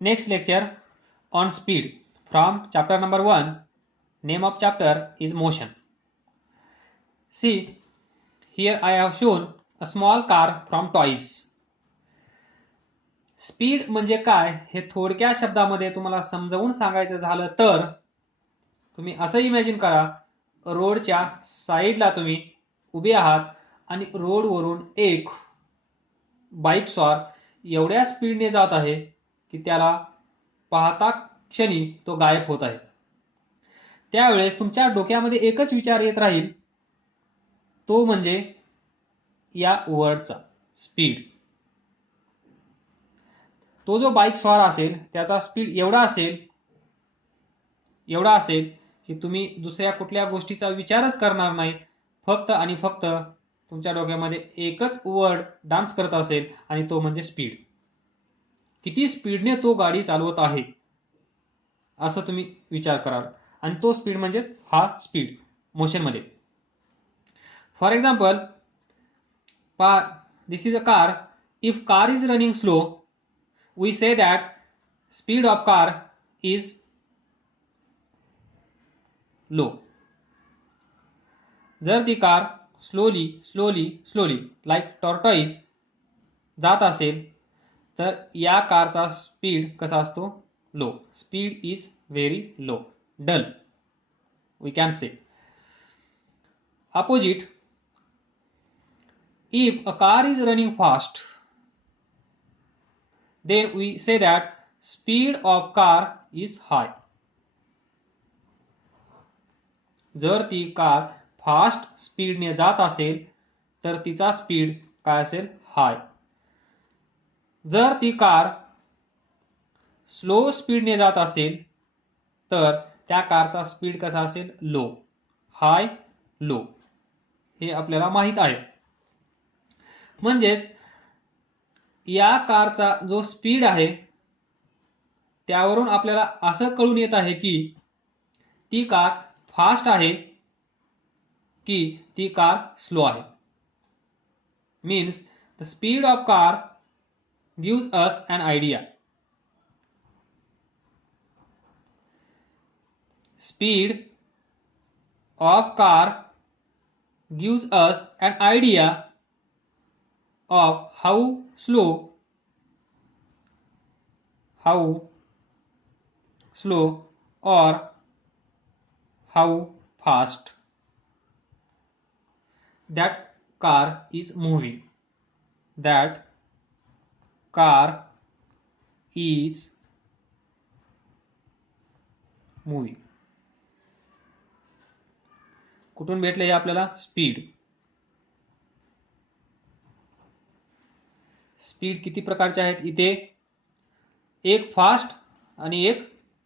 next lecture on speed from chapter number 1. Name of chapter is motion. See, here I have shown a small car from toys. Speed म्हणजे काय हे थोडक्या शब्दामध्ये तुम्हाला समजावून सांगायचं झालं तर तुम्ही असं इमॅजिन करा, रोडच्या साईडला तुम्ही उभे आहात आणि रोडवरून एक बाईक स्वार एवढ्या स्पीडने जात आहे की त्याला पाहता क्षणी तो गायब होत आहे. त्यावेळेस तुमच्या डोक्यामध्ये एकच विचार येत राहील, तो म्हणजे या वर्डचा स्पीड. तो जो बाईक स्वार असेल त्याचा स्पीड एवढा असेल की तुम्ही दुसऱ्या कुठल्या गोष्टीचा विचारच करणार नाही, फक्त आणि फक्त तुमच्या डोक्यामध्ये एकच वर्ड डान्स करत असेल आणि तो म्हणजे स्पीड. किती स्पीडने तो गाडी चालवत आहे असं तुम्ही विचार कराल आणि तो स्पीड म्हणजेच हा स्पीड मोशन मध्ये. For example, this is a car. If car is running slow, we say that speed of car is low. जर ती कार स्लोली लाईक टॉर्टॉइज जात असेल तर या कारचा स्पीड कसा असतो? Low. Speed is very low, dull we can say. Opposite, if a car is running fast, then we say that speed of car is high. जर ती कार फास्ट स्पीडने जात असेल तर तिचा स्पीड काय असेल? हाय. जर ती कार स्लो स्पीडने जात असेल तर त्या कारचा स्पीड कसा असेल? लो. हाय, लो, हे आपल्याला माहित आहे. म्हणजेच या कारचा जो स्पीड आहे त्यावरून आपल्याला असं कळून येत आहे की ती कार फास्ट आहे की ती कार स्लो आहे. Means the speed of car gives us N idea. Speed of car gives us N idea of how slow or how fast that car is moving. That car is moving. कुठून भेटले हे आपल्याला? Speed. Speed किती प्रकारचे आहेत इथे? एक fast आणि एक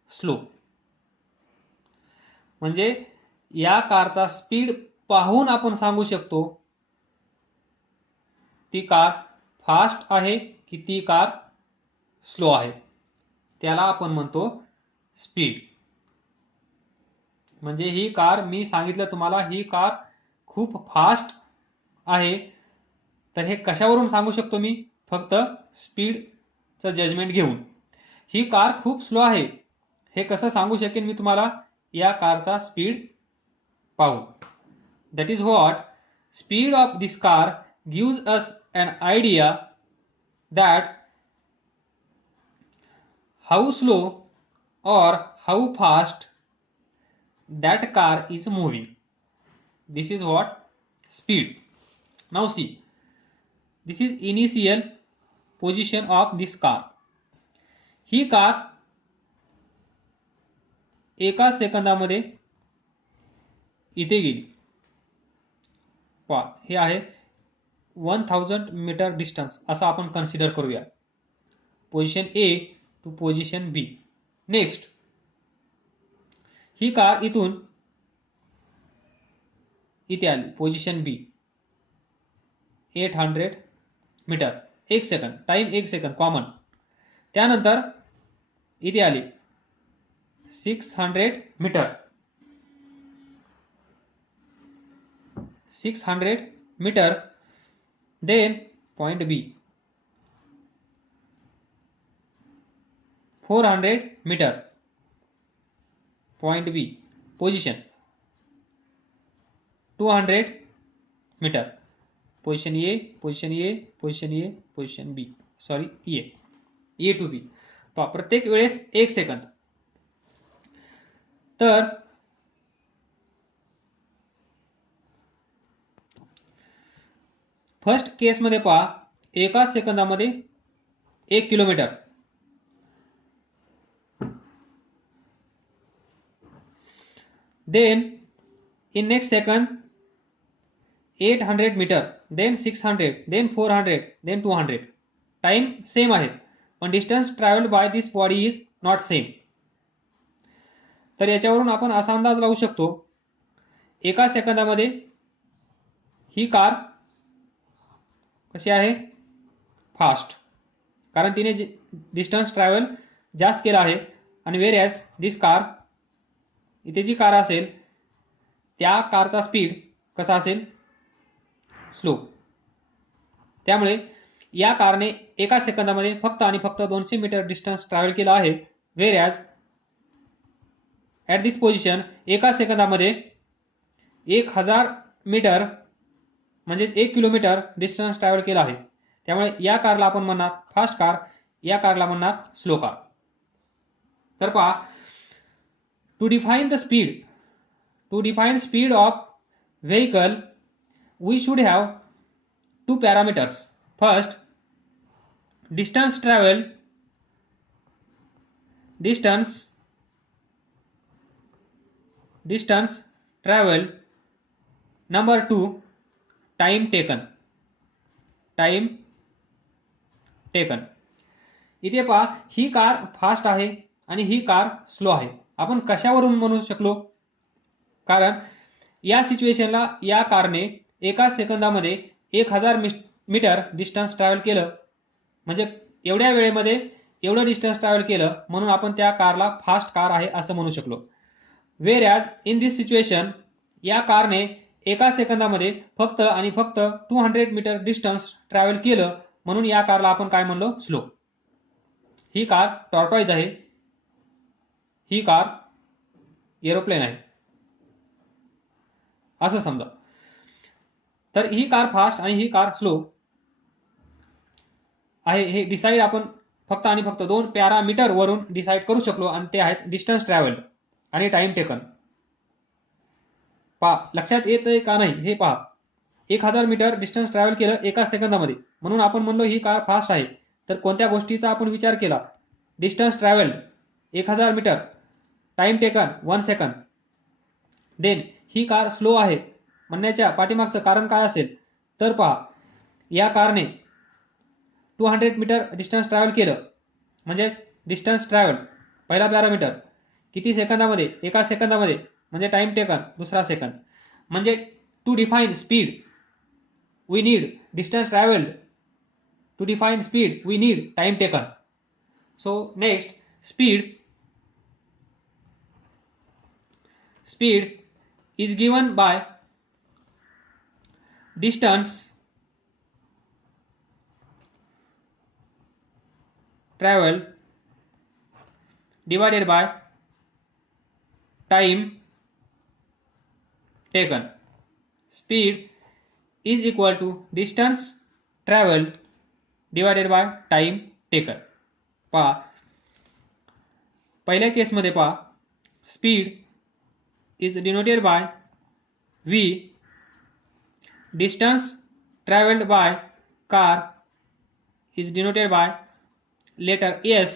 स्लो. म्हणजे या कारचा स्पीड पाहून आपण सांगू शकतो ती कार फास्ट आहे की ती कार स्लो आहे. त्याला आपण म्हणतो स्पीड. म्हणजे ही कार, मी सांगितलं तुम्हाला ही कार खूप फास्ट आहे, तर हे कशावरून सांगू शकतो मी? फक्त स्पीडचं जजमेंट घेऊन. ही कार खूप स्लो आहे हे कसं सांगू शकेन मी तुम्हाला? या कारचा स्पीड पाहून. That is what speed of this car gives us N idea that how slow or how fast that car is moving. This is what speed. Now see, this is initial position of this car. He car एका सेकंदामध्ये इथे गेली. हे आहे 1000 metre distance असं आपण consider करूया. Position A to position B. Next, ही car इथून इथे आली position B, 800 meter. 1 second, time 1 second common. त्यानंतर इथे आली 600 meter. 600 meter. Then point B 400 meter. Point B, position 200 meter. Position A, position A, position A, position B. Sorry A to B. प्रत्येक वेळेस 1 second. तर first केसमध्ये पहा, एका सेकंदामध्ये 1 kilometer. Then in next second 800 meter, then 600, then 400, then 200. Time same आहे, पण distance travelled by this body is not same. तर याच्यावरून आपण असा अंदाज लावू शकतो, एका सेकंदामध्ये ही कार कशी आहे, फास्ट, कारण तिने डिस्टन्स ट्रॅव्हल जास्त केला आहे. आणि वेर ॲज दिस कार, इथे जी कार असेल त्या कारचा स्पीड कसा असेल, स्लो. त्यामुळे या कारने एका सेकंदामध्ये फक्त आणि फक्त 200 मीटर डिस्टन्स ट्रॅव्हल केला आहे. वेर ॲज ॲट दिस पोझिशन एका सेकंदामध्ये 1000 मीटर म्हणजे 1 किलोमीटर डिस्टन्स ट्रॅव्हल केला आहे. त्यामुळे या कारला आपण म्हणणार फास्ट कार, या कारला म्हणणार स्लो कार. तर पहा, to define the speed, to define speed of vehicle we should have two parameters. First, distance traveled. Distance traveled. Number 2, time taken. Time taken. इथे पहा, ही कार फास्ट आहे आणि ही कार स्लो आहे. आपण कशावरून म्हणू शकलो, कारण या सिच्युएशनला या कारने एका सेकंदामध्ये 1000 मीटर डिस्टन्स ट्रॅव्हल केलं, म्हणजे एवढ्या वेळेमध्ये एवढं डिस्टन्स ट्रॅव्हल केलं, म्हणून आपण त्या कारला फास्ट कार आहे असं म्हणू शकलो. वेर ॲज इन दिस सिच्युएशन या कारने एका सेकंदामध्ये फक्त आणि फक्त 200 मीटर डिस्टन्स ट्रॅव्हल केलं, म्हणून या कारला आपण काय म्हणलो, स्लो. ही कार टॉर्टॉइज आहे, ही कार एरोप्लेन आहे असं समजा. तर ही कार फास्ट आणि ही कार स्लो आहे हे डिसाईड आपण फक्त आणि फक्त 2 पॅरामीटर वरून डिसाईड करू शकलो, आणि ते आहेत डिस्टन्स ट्रॅव्हल्ड आणि टाइम टेकन. पहा, लक्षात येतंय का नाही हे पहा. 1000 मीटर डिस्टन्स ट्रॅव्हल केलं एका सेकंदामध्ये, म्हणून आपण म्हणलो ही कार फास्ट आहे. तर कोणत्या गोष्टीचा आपण विचार केला, distance travelled 1000 meter, time taken 1 second. Then ही कार स्लो आहे म्हणण्याच्या पाठीमागचं कारण काय असेल, तर पहा, या कारने 200 मीटर डिस्टन्स ट्रॅव्हल केलं, म्हणजे डिस्टन्स ट्रॅव्हल पहिला पॅरामीटर किती सेकंदामध्ये, एका सेकंदामध्ये, म्हणजे टाइम टेकन दुसरा सेकंद. म्हणजे to define speed we need distance travelled, to define speed we need time taken. So next, speed is given by distance traveled divided by time taken. Speed is equal to distance traveled divided by time taken. पहा, पहिल्या केसमध्ये पहा, speed is denoted by v, distance traveled by car is denoted by letter s,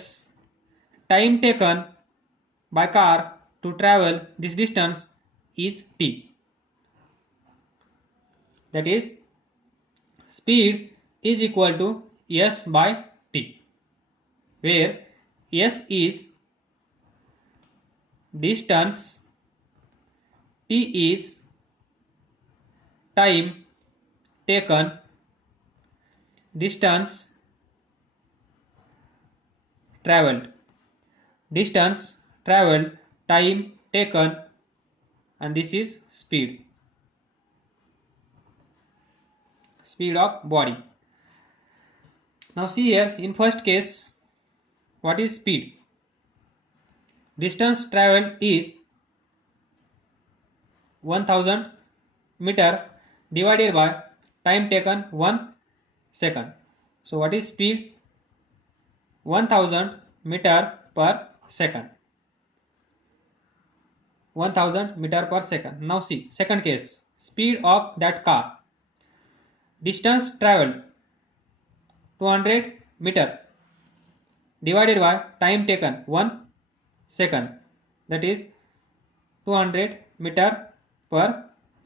time taken by car to travel this distance is t. That is, speed is equal to s by t, where s is distance, t is time taken, distance traveled, time taken, and this is speed of body. Now see here, in first case, what is speed? distance traveled is 1000 meter divided by time taken 1 second. So what is speed? 1000 meter per second. 1000 meter per second. Now see second case, speed of that car. Distance traveled 200 meter divided by time taken 1 second, that is 200 meter per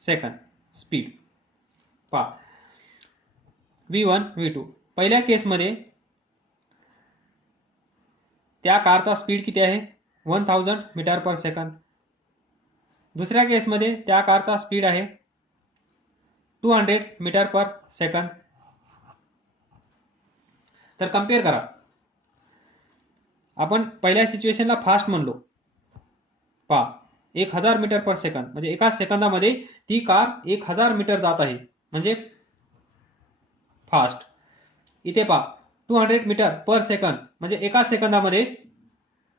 second speed. पहा V1 V2. पहिल्या केसमध्ये त्या कारचा speed किती आहे? 1000 metre per second. दुसऱ्या केसमध्ये त्या कारचा स्पीड आहे 200 मीटर पर सेकंद. तर कंपेअर करा. आपण पहिल्या सिच्युएशनला फास्ट म्हणलो. पहा 1000 मीटर पर सेकंद म्हणजे एका सेकंदामध्ये ती कार 1000 मीटर जात आहे म्हणजे फास्ट. इथे पहा 200 मीटर पर सेकंद म्हणजे एका सेकंदामध्ये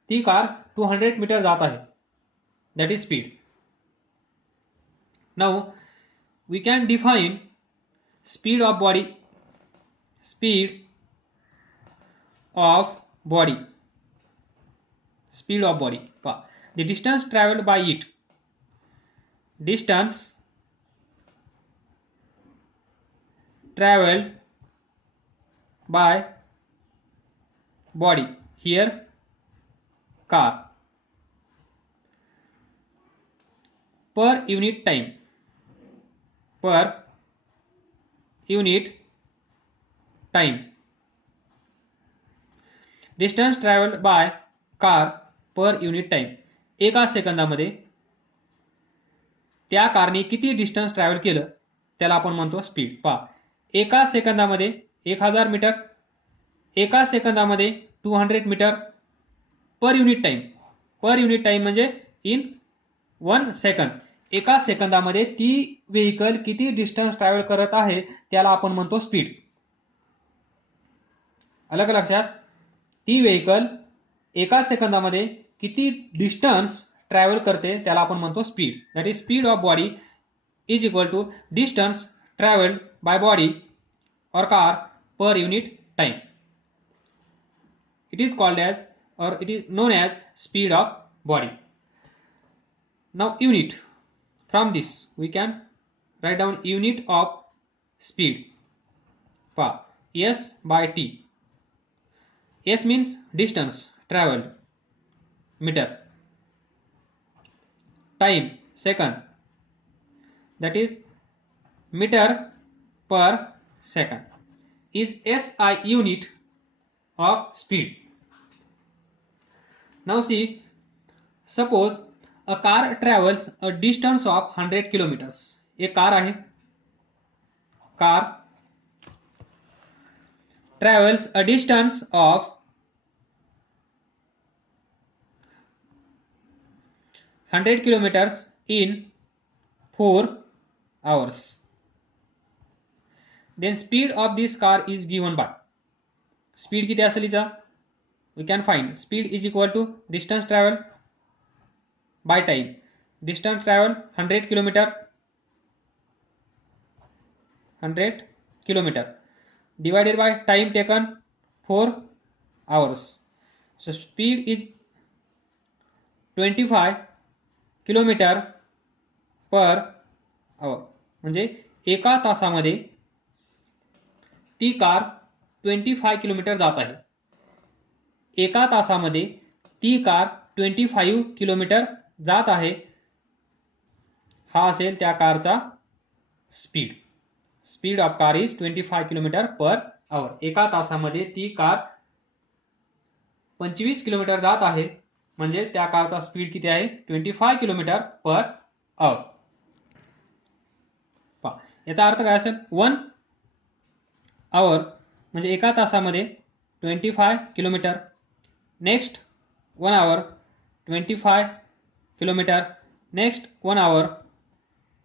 ती कार 200 मीटर जात आहे, that is speed. Now we can define speed of body. Speed of body. Speed of body. The distance traveled by it. Distance traveled by body. Here car. Per unit time. Per unit time. Distance traveled by car per unit time. एका सेकंदामध्ये त्या कारने किती distance travel केलं त्याला आपण म्हणतो speed. पहा एका सेकंदामध्ये 1000 मीटर, एका सेकंदामध्ये 200 meter per unit time. Per unit time म्हणजे इन 1 सेकंद. एका सेकंदामध्ये ती व्हेकल किती डिस्टन्स ट्रॅव्हल करत आहे त्याला आपण म्हणतो स्पीड. अलग लक्षात. ती व्हेकल एका सेकंदामध्ये किती डिस्टन्स ट्रॅव्हल करते त्याला आपण म्हणतो speed. That is speed of body is equal to distance travelled by body or car per unit time. It is called as or it is known as speed of body. Now unit. From this we can write down unit of speed. पहा S by T. S means distance traveled, meter. Time, second, that is meter per second, is SI unit of speed. Now see, suppose a car travels a distance of 100 kilometers. एक car आहे. Car travels a distance of 100 kilometers in 4 hours. Then speed of this car is given by. Speed किती असेल हिचा? We can find speed is equal to distance travel by time. Distance travel 100 kilometer. 100 kilometer divided by time taken 4 hours. So speed is 25 kilometre per आवर. म्हणजे एका तासामध्ये ती car 25 kilometre जात आहे. एका तासामध्ये ती कार 25 किलोमीटर जात आहे. हा असेल त्या कारचा speed. Speed of car is 25 kilometre per आवर. एका तासामध्ये ती कार 25 किलोमीटर जात आहे म्हणजे त्या कारचा स्पीड किती आहे? 25 किलोमीटर पर आवर. पहा याचा अर्थ काय असेल? 1 आवर म्हणजे एका तासामध्ये 25 kilometer. Next 1 hour 25 kilometer. Next 1 hour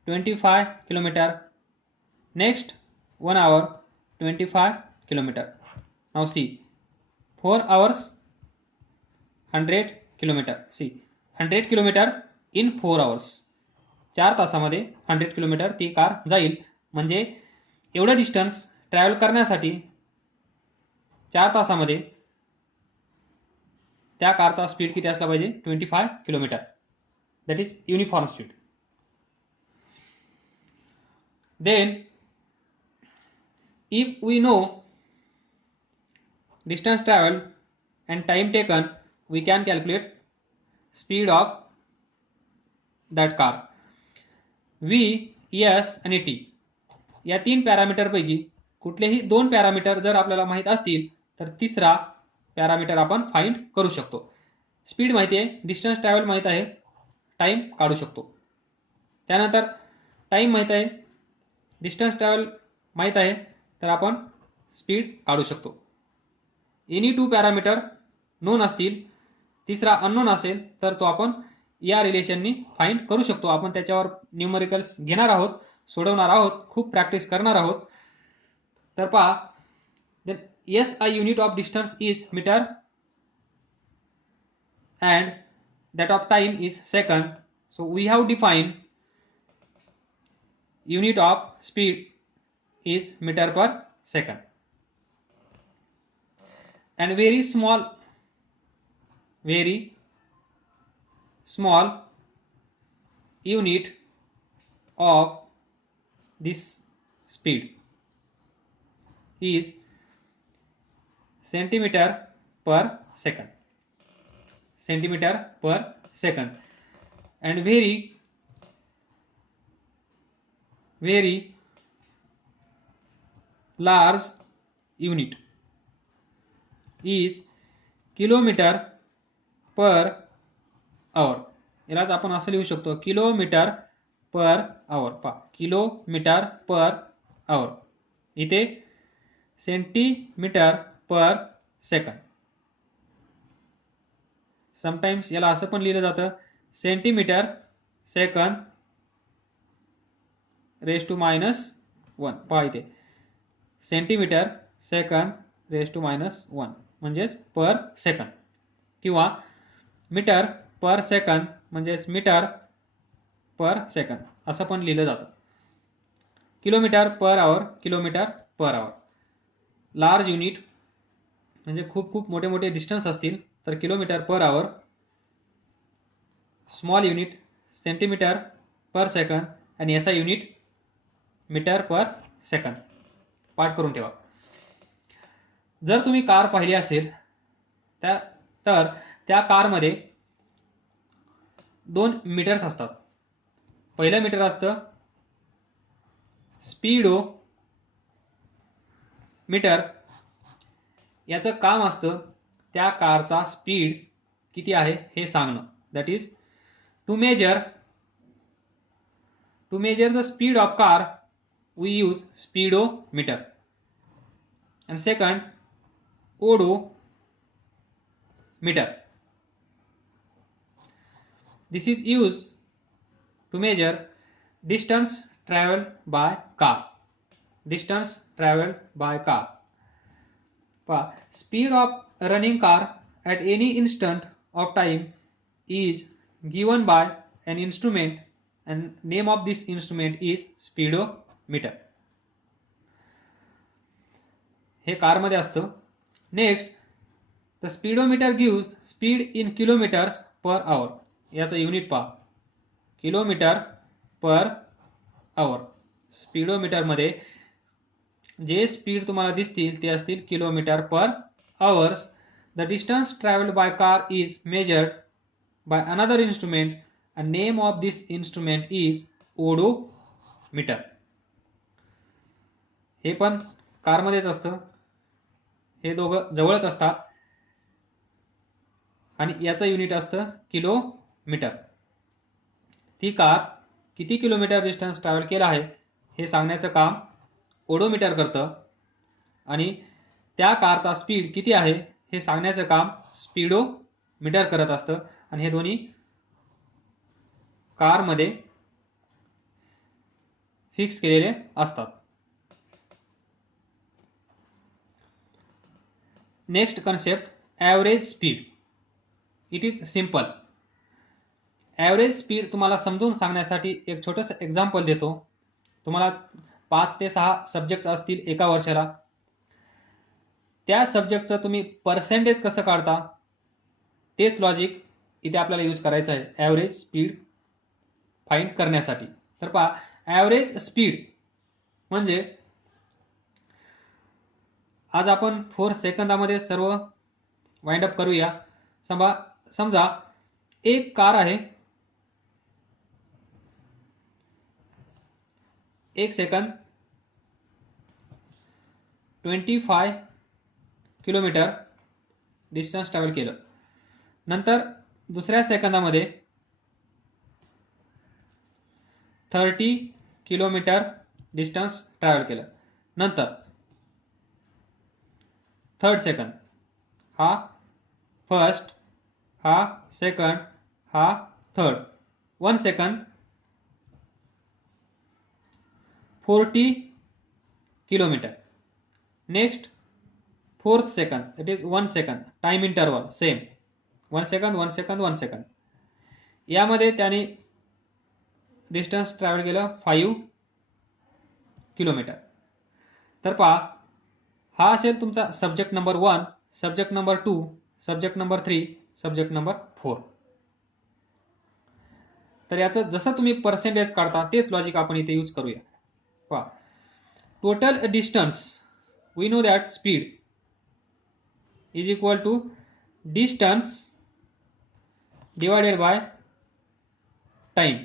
25 kilometer. Next 1 hour 25 kilometer. Now see 4 hours 100 kilometer. See 100 kilometer in 4 hours. 4 तासामध्ये 100 किलोमीटर ती कार जाईल. म्हणजे एवढं डिस्टन्स ट्रॅव्हल करण्यासाठी 4 तासामध्ये त्या कारचा स्पीड किती असला पाहिजे? 25 kilometer. That is uniform speed. Then if we know distance traveled and time taken, we can calculate speed of that car. V, S आणि T या 3 पॅरामीटर पैकी कुठलेही 2 पॅरामीटर जर आपल्याला माहित असतील तर तिसरा पॅरामीटर आपण फाइंड करू शकतो. स्पीड माहिती आहे, डिस्टन्स ट्रॅव्हल माहित आहे, टाइम काढू शकतो. त्यानंतर टाइम माहित आहे, डिस्टन्स ट्रॅव्हल माहित आहे, तर आपण स्पीड काढू शकतो. एनी 2 पॅरामीटर नोन असतील, तिसरा अननोन असेल तर तो आपण या रिलेशननी फाइंड करू शकतो. आपण त्याच्यावर न्यूमरिकल्स घेणार आहोत, सोडवणार आहोत, खूप प्रॅक्टिस करणार आहोत. तर पहा, then SI unit of distance is meter and that of time is second. So we have defined unit of speed is meter per second. And very small unit of this speed is centimeter per second. Centimeter per second. And very large unit is kilometer per hour. यालाच आपण असं लिहू शकतो, kilometre per hour. Kilometre per आवर. इथे centimetre per second. Sometimes याला असं पण लिहिलं जातं, सेंटीमीटर सेकंड रेज टू -1. पहा इथे सेंटीमीटर सेकंड रेज टू -1 म्हणजेच पर सेकंड, किंवा मीटर पर सेकंड म्हणजेच मीटर पर सेकंड असं पण लिहिलं जातं. Kilometre per hour, kilometre per hour. Large unit म्हणजे खूप मोठे मोठे डिस्टन्स असतील तर kilometre per hour. Small unit centimetre per second आणि SI unit metre per second. पाठ करून ठेवा. जर तुम्ही कार पाहिली असेल तर त्या कारमध्ये 2 मीटर्स असतात. पहिलं मीटर असतं स्पीडो मीटर. याचं काम असतं त्या कारचा स्पीड किती आहे हे सांगणं. That is to measure the speed of car we use speedometer. and second odometer. This is used to measure distance traveled by car. Distance traveled by car. Speed of running car at any instant of time is given by an instrument and name of this instrument is speedometer. हे car मध्ये असतं. Next, the speedometer gives speed in kilometres per hour. याचं unit पहा, kilometre per आवर. Speedometer मध्ये जे speed तुम्हाला दिसतील ते असतील kilometre per hours. The distance travelled by car is measured by another instrument and name of this instrument is odometer. हे पण कार मध्येच असतं. हे दोघं जवळच असतात आणि याचं युनिट असतं किलोमीटर. ती कार किती किलोमीटर डिस्टन्स ट्रॅव्हल केला आहे हे सांगण्याचं काम ओडोमीटर करतं आणि त्या कारचा स्पीड किती आहे हे सांगण्याचं काम स्पीडोमीटर करत असतं. आणि हे दोन्ही कार मध्ये फिक्स केलेले असतात. Next concept, average speed. It is simple. Average speed तुम्हाला समजून सांगण्यासाठी एक छोटंसं एक्झाम्पल देतो. तुम्हाला 5 ते 6 सब्जेक्ट असतील एका वर्षाला. त्या सब्जेक्टचं तुम्ही पर्सेंटेज कसं काढता तेच लॉजिक इथे आपल्याला यूज करायचं आहे ॲव्हरेज स्पीड फाइंड करण्यासाठी. तर पहा, ॲव्हरेज स्पीड म्हणजे आज आपण 4 सेकंदामध्ये सर्व वाइंड अप करूया. समजा एक कार आहे, 1 सेकंद 25 किलोमीटर डिस्टन्स ट्रॅव्हल केलं. नंतर दुसऱ्या सेकंदामध्ये 30 किलोमीटर डिस्टन्स ट्रॅव्हल केलं. नंतर थर्ड सेकंद, हा फर्स्ट, हा सेकंड, हा third. 1 second 40 kilometre. Next fourth second, it is 1 second. Time interval same 1 second 1 second 1 second. यामध्ये त्याने डिस्टन्स ट्रॅव्हल केलं 5 किलोमीटर. तर पहा, हा असेल तुमचा subject number 1, subject number 2, subject number 3, subject number 4. तर याचं जसं तुम्ही पर्सेंटेज काढता तेच लॉजिक आपण इथे यूज करूया. पहा, total distance, we know that speed is equal to distance divided by time.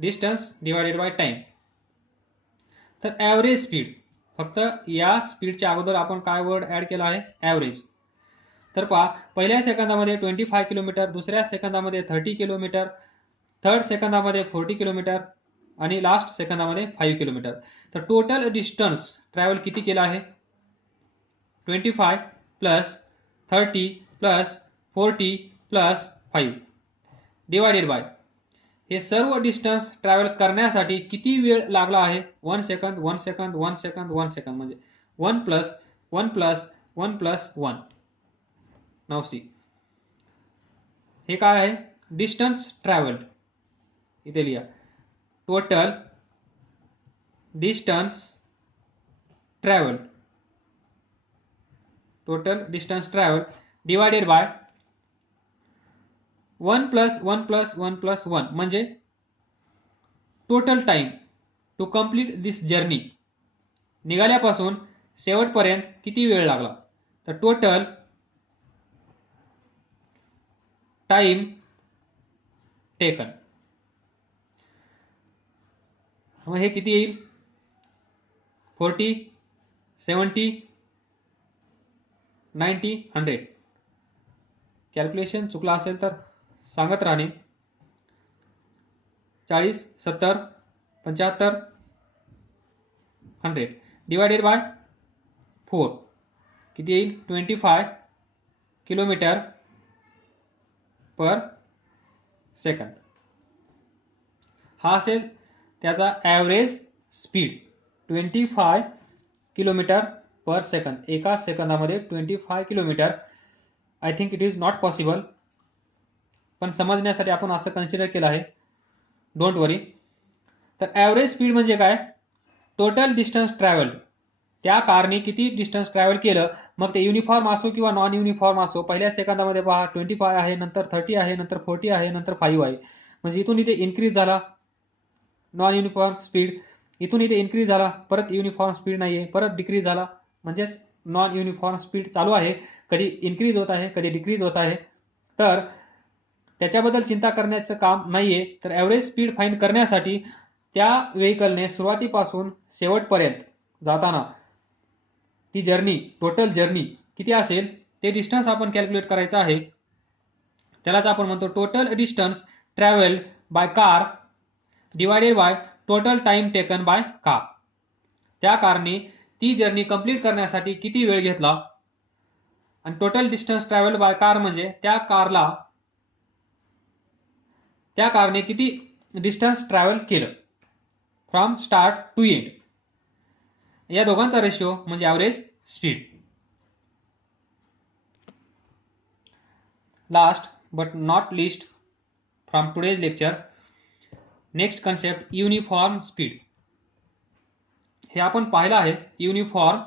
Distance divided by time. तर ॲव्हरेज स्पीड, फक्त या स्पीडच्या अगोदर आपण काय वर्ड ॲड केला आहे, ॲव्हरेज. तर पहा, पहिल्या सेकंदामध्ये 25 किलोमीटर, दुसऱ्या सेकंदामध्ये 30 किलोमीटर, थर्ड सेकंदामध्ये 40 किलोमीटर आणि लास्ट सेकंदामध्ये 5 किलोमीटर. तर टोटल डिस्टन्स ट्रॅव्हल किती केला आहे, 25 plus 30 plus 40 plus 5 divided by हे सर्व डिस्टन्स ट्रॅव्हल करण्यासाठी किती वेळ लागला आहे, 1 सेकंद 1 सेकंद 1 सेकंद 1 सेकंद, म्हणजे 1 प्लस 1 प्लस 1 प्लस 1. नाव सी, हे काय आहे, डिस्टन्स ट्रॅव्हल्ड. इथे लिहा, total distance travelled, total distance travelled divided by 1 plus 1 plus 1 plus 1, म्हणजे total time to complete this journey. निघाल्यापासून शेवटपर्यंत किती वेळ लागला, तर टोटल टाइम टेकन. मग हे किती येईल, 40, 70, 90, 100. कॅल्क्युलेशन चुकला असेल तर सांगत राहणे. 40, 70, 75, 100 डिवायडेड बाय 4 किती येईल, 25 किलोमीटर पर सेकंद. हा असेल त्याचा average speed, 25 kilometre per second. एका सेकंदामध्ये 25 kilometre. I think it is not possible, पण समजण्यासाठी आपण असं कन्सिडर केलं आहे, डोंट वरी. तर ॲव्हरेज स्पीड म्हणजे काय, टोटल डिस्टन्स ट्रॅव्हल, त्या कारने किती डिस्टन्स ट्रॅव्हल केलं, मग ते युनिफॉर्म असो किंवा नॉन युनिफॉर्म असो. पहिल्या सेकंदामध्ये पहा 25 आहे, नंतर 30 आहे, नंतर 40 आहे, नंतर 5 आहे, म्हणजे इथून इथे इन्क्रीज झाला नॉन युनिफॉर्म स्पीड, इथून इथे इन्क्रीज झाला, परत युनिफॉर्म स्पीड नाहीये, परत डिक्रीज झाला, म्हणजेच नॉन युनिफॉर्म स्पीड चालू आहे, कधी इन्क्रीज होत आहे, कधी डिक्रीज होत आहे. तर त्याच्याबद्दल चिंता करण्याचं काम नाहीये. तर ॲव्हरेज स्पीड फाइंड करण्यासाठी त्या व्हेकलने सुरुवातीपासून शेवटपर्यंत जाताना ती जर्नी, टोटल जर्नी किती असेल ते डिस्टन्स आपण कॅल्क्युलेट करायचं आहे. त्यालाच आपण म्हणतो total distance travelled by car divided by total time taken by car. त्या कारने ती जर्नी कंप्लीट करण्यासाठी किती वेळ घेतला, आणि total distance travelled by car म्हणजे त्या कारने किती डिस्टन्स ट्रॅव्हल केलं फ्रॉम स्टार्ट टू एंड. या दोघांचा रेशिओ म्हणजे average speed. Last but not least from today's lecture. Next concept uniform speed. हे आपण पाहिलं आहे युनिफॉर्म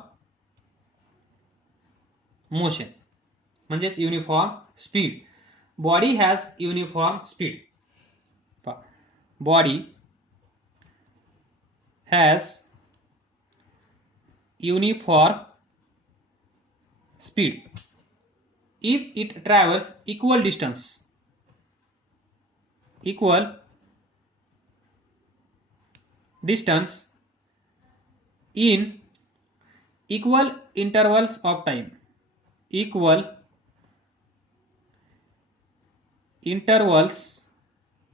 मोशन म्हणजेच uniform speed. Body has uniform speed. Body has uniform speed if it travels equal distance in equal intervals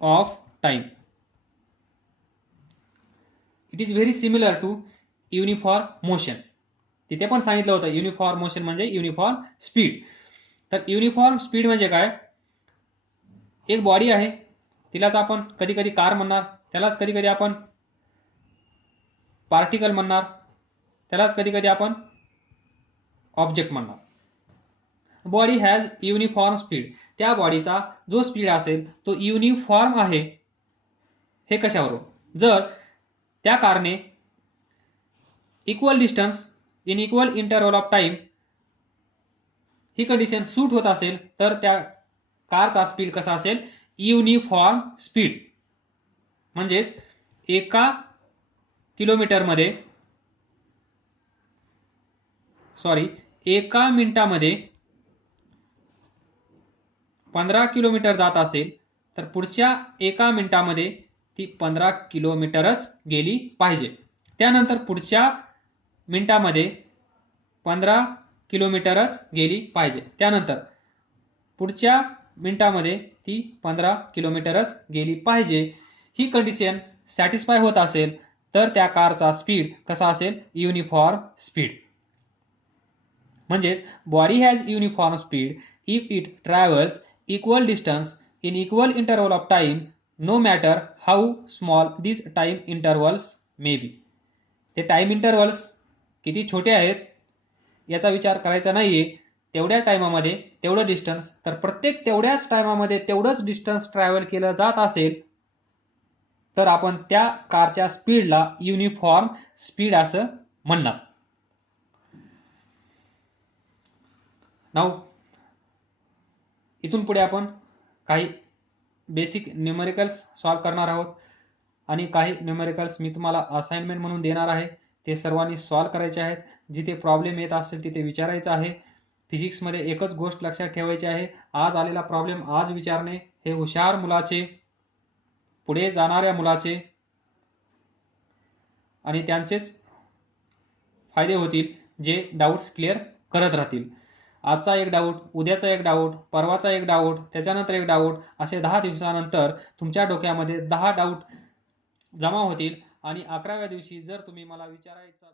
of time. It is very similar to uniform motion. तिथे पण सांगितलं होतं uniform motion म्हणजे uniform speed. तर uniform speed म्हणजे काय? एक body आहे, तिलाच आपण कधी कधी कार म्हणणार, त्यालाच कधी कधी आपण पार्टिकल म्हणणार, त्यालाच कधी कधी आपण ऑब्जेक्ट म्हणणार. Body has uniform speed. त्या बॉडीचा जो स्पीड असेल तो युनिफॉर्म आहे. हे कशावरून? जर त्या कारने equal distance in equal interval of time ही कंडिशन सूट होत असेल तर त्या कारचा स्पीड कसा असेल? Uniform speed. म्हणजेच एका मिनिटामध्ये 15 किलोमीटर जात असेल तर पुढच्या एका मिनिटामध्ये ती 15 किलोमीटरच गेली पाहिजे. त्यानंतर पुढच्या मिनिटामध्ये 15 किलोमीटरच गेली पाहिजे. त्यानंतर पुढच्या मिनिटामध्ये ती 15 किलोमीटरच गेली पाहिजे. ही कंडिशन सॅटिस्फाय होत असेल तर त्या कारचा स्पीड कसा असेल? Uniform speed. म्हणजेच body has uniform speed if it travels equal distance in equal interval of time no matter how small this time intervals may be. ते टाइम इंटरवल्स किती छोटे आहेत याचा विचार करायचा नाहीये. तेवढ्या टाइमामध्ये तेवढं डिस्टन्स, तर प्रत्येक तेवढ्याच टाइमामध्ये तेवढंच डिस्टन्स ट्रॅव्हल केलं जात असेल तर आपण त्या कारच्या स्पीडला युनिफॉर्म स्पीड असं म्हणणार. नाऊ इथून पुढे आपण काही बेसिक न्यूमेरिकल्स सॉल्व करणार आहोत आणि काही न्यूमेरिकल्स मी तुम्हाला असाइनमेंट म्हणून देणार आहे. ते सर्वांनी सॉल्व करायचे आहेत. जिथे प्रॉब्लेम येत असेल तिथे विचारायचं आहे. फिजिक्समध्ये एकच गोष्ट लक्षात ठेवायची आहे, आज आलेला प्रॉब्लेम आज विचारणे हे हुशार मुलाचे, पुढे जाणाऱ्या मुलाचे आणि त्यांचेच फायदे होतील जे डाऊट्स क्लिअर करत राहतील. आजचा एक डाऊट, उद्याचा एक डाऊट, परवाचा एक डाऊट, त्याच्यानंतर एक डाऊट, असे 10 दिवसानंतर तुमच्या डोक्यामध्ये 10 डाऊट जमा होतील आणि 11व्या दिवशी जर तुम्ही मला विचारायचा